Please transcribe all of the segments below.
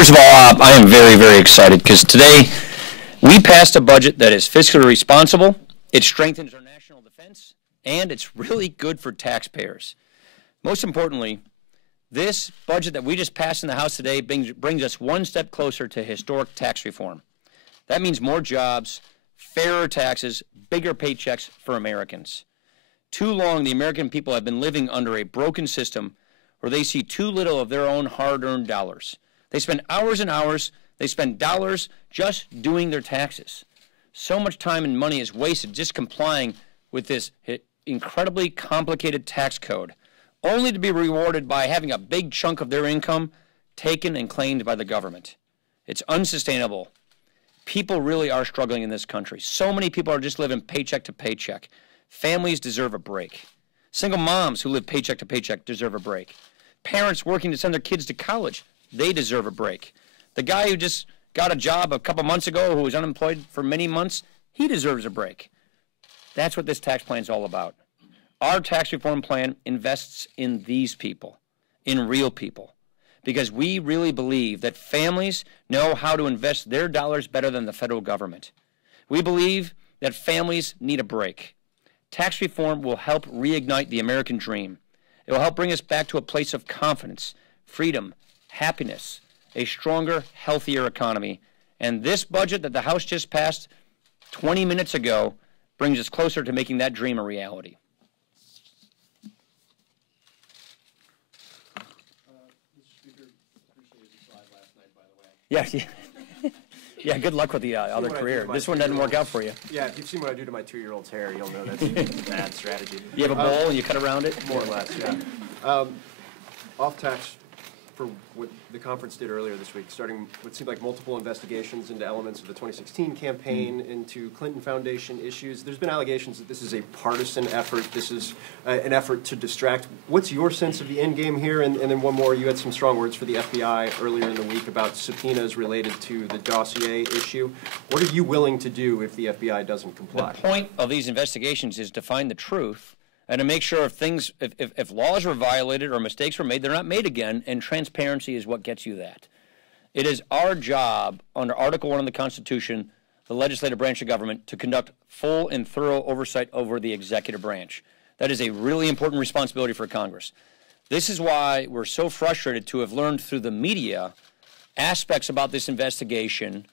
First of all, I am very, very excited because today we passed a budget that is fiscally responsible, it strengthens our national defense, and it's really good for taxpayers. Most importantly, this budget that we just passed in the House today brings us one step closer to historic tax reform. That means more jobs, fairer taxes, bigger paychecks for Americans. Too long, the American people have been living under a broken system where they see too little of their own hard-earned dollars. They spend hours and hours, they spend dollars just doing their taxes. So much time and money is wasted just complying with this incredibly complicated tax code, only to be rewarded by having a big chunk of their income taken and claimed by the government. It's unsustainable. People really are struggling in this country. So many people are just living paycheck to paycheck. Families deserve a break. Single moms who live paycheck to paycheck deserve a break. Parents working to send their kids to college, they deserve a break. The guy who just got a job a couple months ago who was unemployed for many months, he deserves a break. That's what this tax plan is all about. Our tax reform plan invests in these people, in real people, because we really believe that families know how to invest their dollars better than the federal government. We believe that families need a break. Tax reform will help reignite the American dream. It will help bring us back to a place of confidence, freedom, happiness, a stronger, healthier economy. And this budget that the House just passed 20 minutes ago brings us closer to making that dream a reality. Mr. Speaker, appreciated the slide last night, by the way. Yeah, yeah, good luck with the other career. This one doesn't work out for you. Yeah, if you've seen what I do to my 2-year-old's hair, you'll know that's a bad strategy. You have a bowl and you cut around it? More or less, yeah. Off tax for what the conference did earlier this week, starting what seemed like multiple investigations into elements of the 2016 campaign, into Clinton Foundation issues. There's been allegations that this is a partisan effort. This is an effort to distract. What's your sense of the end game here? And then one more, you had some strong words for the FBI earlier in the week about subpoenas related to the dossier issue. What are you willing to do if the FBI doesn't comply? The point of these investigations is to find the truth and to make sure if laws were violated or mistakes were made, they're not made again, and transparency is what gets you that. It is our job under Article 1 of the Constitution, the legislative branch of government, to conduct full and thorough oversight over the executive branch. That is a really important responsibility for Congress. This is why we're so frustrated to have learned through the media aspects about this investigation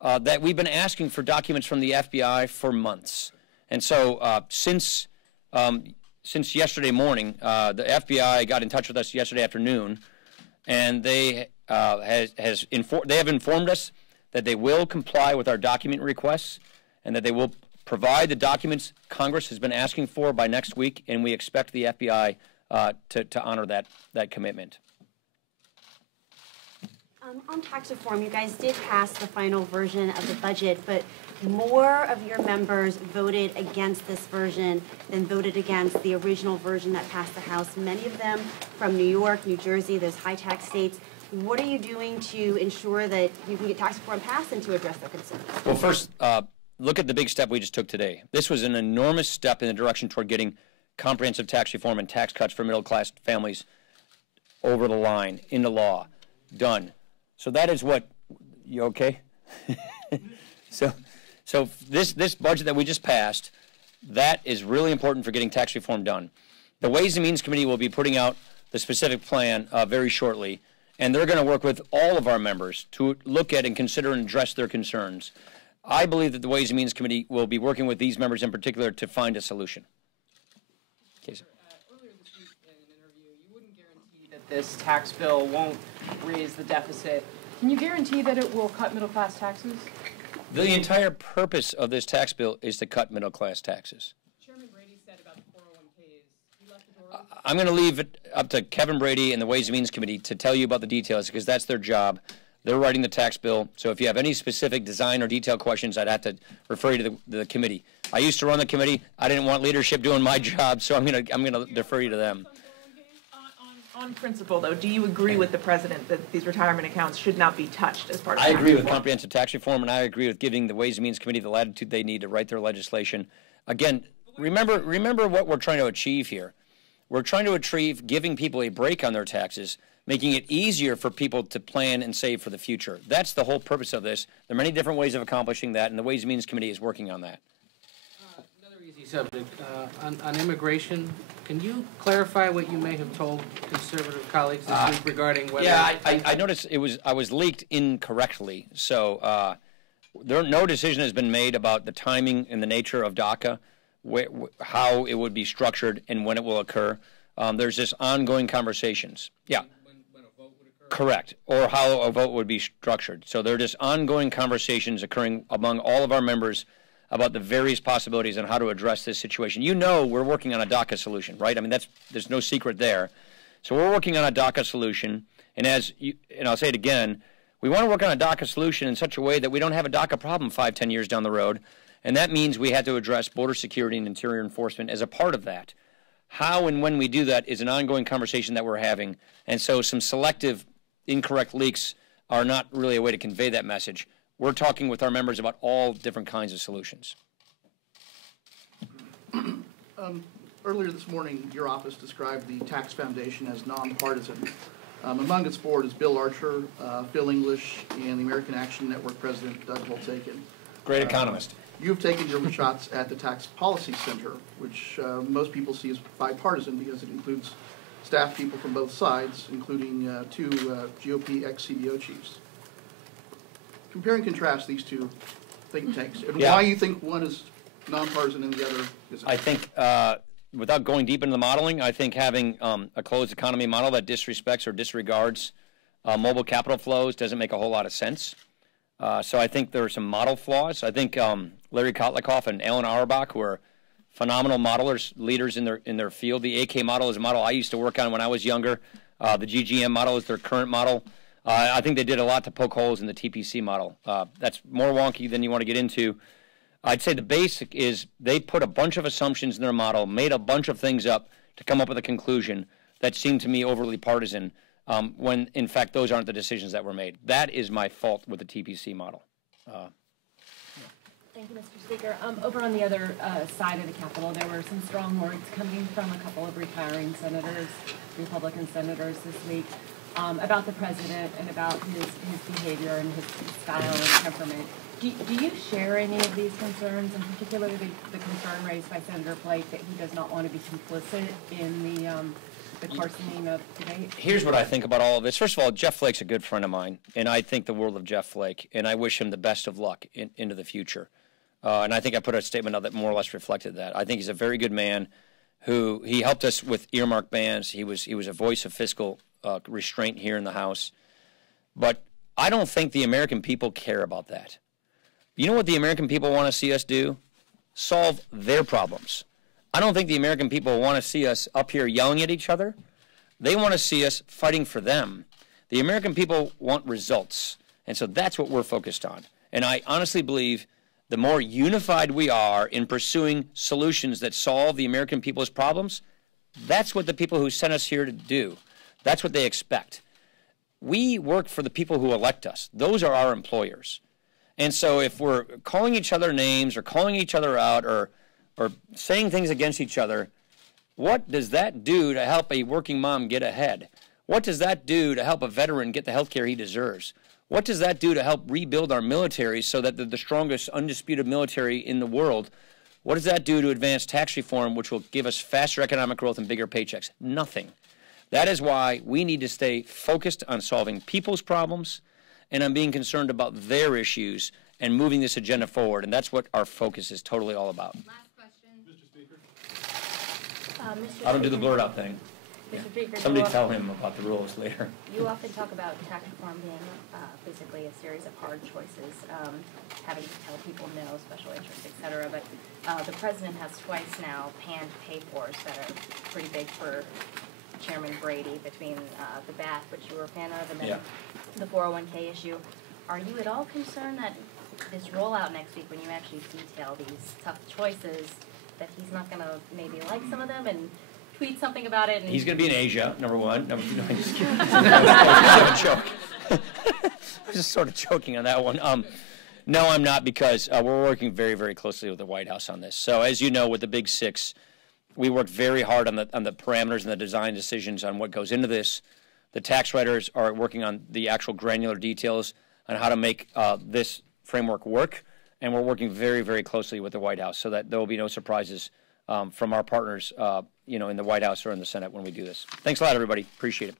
that we've been asking for documents from the FBI for months. And so since yesterday morning, the FBI got in touch with us yesterday afternoon, and they have informed us that they will comply with our document requests and that they will provide the documents Congress has been asking for by next week, and we expect the FBI to honor that commitment. On tax reform, you guys did pass the final version of the budget, but more of your members voted against this version than voted against the original version that passed the House, many of them from New York, New Jersey, those high-tax states. What are you doing to ensure that you can get tax reform passed and to address their concerns? Well, first, look at the big step we just took today. This was an enormous step in the direction toward getting comprehensive tax reform and tax cuts for middle-class families over the line, into law, done. So that is what, you okay? So this budget that we just passed, that is really important for getting tax reform done. The Ways and Means Committee will be putting out the specific plan very shortly, and they're going to work with all of our members to look at and consider and address their concerns. I believe that the Ways and Means Committee will be working with these members in particular to find a solution. Earlier this week in an interview, you wouldn't guarantee that this tax bill won't raise the deficit. Can you guarantee that it will cut middle-class taxes? The entire purpose of this tax bill is to cut middle-class taxes. Chairman Brady said about the 401ks, he left the door open. I'm going to leave it up to Kevin Brady and the Ways and Means Committee to tell you about the details because that's their job. They're writing the tax bill. So if you have any specific design or detail questions, I'd have to refer you to the committee. I used to run the committee. I didn't want leadership doing my job, so I'm going to defer you to them. On principle, though, do you agree with the president that these retirement accounts should not be touched as part of I agree with reform? comprehensive tax reform, and I agree with giving the Ways and Means Committee the latitude they need to write their legislation. Again, remember what we're trying to achieve here. We're trying to achieve giving people a break on their taxes making it easier for people to plan and save for the future. That's the whole purpose of this. There are many different ways of accomplishing that, and the Ways and Means Committee is working on that. Another easy subject, on immigration, can you clarify what you may have told conservative colleagues this week regarding whether... Yeah, I noticed I was leaked incorrectly, so no decision has been made about the timing and the nature of DACA, how it would be structured, and when it will occur. There's just ongoing conversations. Yeah. When a vote would occur? Correct, or how a vote would be structured. So there are just ongoing conversations occurring among all of our members about the various possibilities on how to address this situation. You know we're working on a DACA solution, right? I mean, there's no secret there. So we're working on a DACA solution, and and I'll say it again, we want to work on a DACA solution in such a way that we don't have a DACA problem 5-10 years down the road, and that means we had to address border security and interior enforcement as a part of that. How and when we do that is an ongoing conversation that we're having, and so some selective incorrect leaks are not really a way to convey that message. We're talking with our members about all different kinds of solutions. Earlier this morning, your office described the Tax Foundation as nonpartisan. Among its board is Bill Archer, Phil English, and the American Action Network President Doug Holtz-Aiken. Great economist. You've taken your shots at the Tax Policy Center, which most people see as bipartisan because it includes staff people from both sides, including two GOP ex-CBO chiefs. Compare and contrast these two think tanks, and why you think one is nonpartisan and the other isn't. I think, without going deep into the modeling, I think having a closed economy model that disrespects or disregards mobile capital flows doesn't make a whole lot of sense. So I think there are some model flaws. I think Larry Kotlikoff and Alan Auerbach, who are phenomenal modelers, leaders in their field. The AK model is a model I used to work on when I was younger. The GGM model is their current model. I think they did a lot to poke holes in the TPC model. That's more wonky than you want to get into. I'd say the basic is they put a bunch of assumptions in their model, made a bunch of things up to come up with a conclusion that seemed to me overly partisan, when, in fact, those aren't the decisions that were made. That is my fault with the TPC model. Thank you, Mr. Speaker. Over on the other side of the Capitol, there were some strong words coming from a couple of retiring senators, Republican senators this week, about the president and about his behavior and his style and temperament. Do you share any of these concerns, and particularly the concern raised by Senator Flake that he does not want to be complicit in the coarsening of debate? Here's what I think about all of this. First of all, Jeff Flake's a good friend of mine, and I think the world of Jeff Flake, and I wish him the best of luck into the future. And I think I put a statement out that more or less reflected that. I think he's a very good man who he helped us with earmark bans. He was a voice of fiscal restraint here in the House. But I don't think the American people care about that. You know what the American people want to see us do? Solve their problems. I don't think the American people want to see us up here yelling at each other. They want to see us fighting for them. The American people want results, and so that's what we're focused on. And I honestly believe the more unified we are in pursuing solutions that solve the American people's problems, that's what the people who sent us here to do. That's what they expect. We work for the people who elect us. Those are our employers. And so if we're calling each other names or calling each other out or saying things against each other, what does that do to help a working mom get ahead? What does that do to help a veteran get the health care he deserves? What does that do to help rebuild our military so that they're the strongest undisputed military in the world? What does that do to advance tax reform, which will give us faster economic growth and bigger paychecks? Nothing. That is why we need to stay focused on solving people's problems and on being concerned about their issues and moving this agenda forward. And that's what our focus is totally all about. Last question. Mr. Speaker. I don't do the blurt out thing. Mr. Speaker, Somebody tell him about the rules later. You often talk about tax reform being basically a series of hard choices, having to tell people no, special interests, et cetera. But the president has twice now panned pay-fors that are pretty big for Chairman Brady, between the BAT, which you were a fan of, and then the 401k issue. Are you at all concerned that this rollout next week, when you actually detail these tough choices, that he's not going to maybe like some of them and tweet something about it? And he's going to be in Asia, number one. Number two, no, I'm just kidding. I was just sort of joking on that one. No, I'm not, because we're working very, very closely with the White House on this. So as you know, with the Big Six, we worked very hard on the parameters and the design decisions on what goes into this. The tax writers are working on the actual granular details on how to make this framework work, and we're working very, very closely with the White House so that there will be no surprises from our partners, in the White House or in the Senate when we do this. Thanks a lot, everybody. Appreciate it.